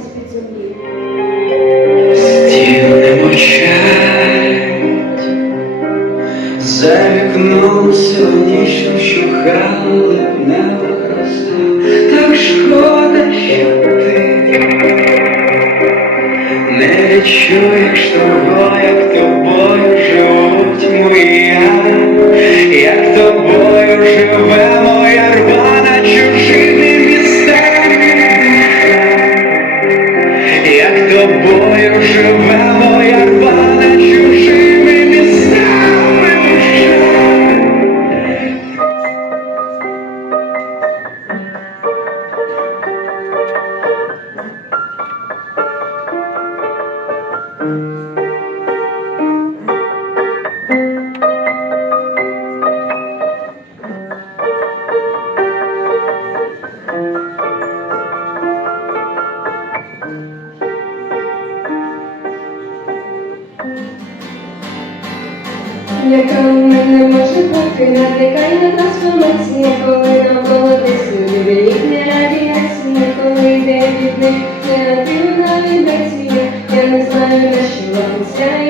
з під землі. Стіни мовчають, за на краса. Так шкода, що ти не чуєш того, як тобою живуть мої. Яка мене не може покинати, кайна трансформація, коли навколо десь люди великне радіація, коли йде від них негативна. stay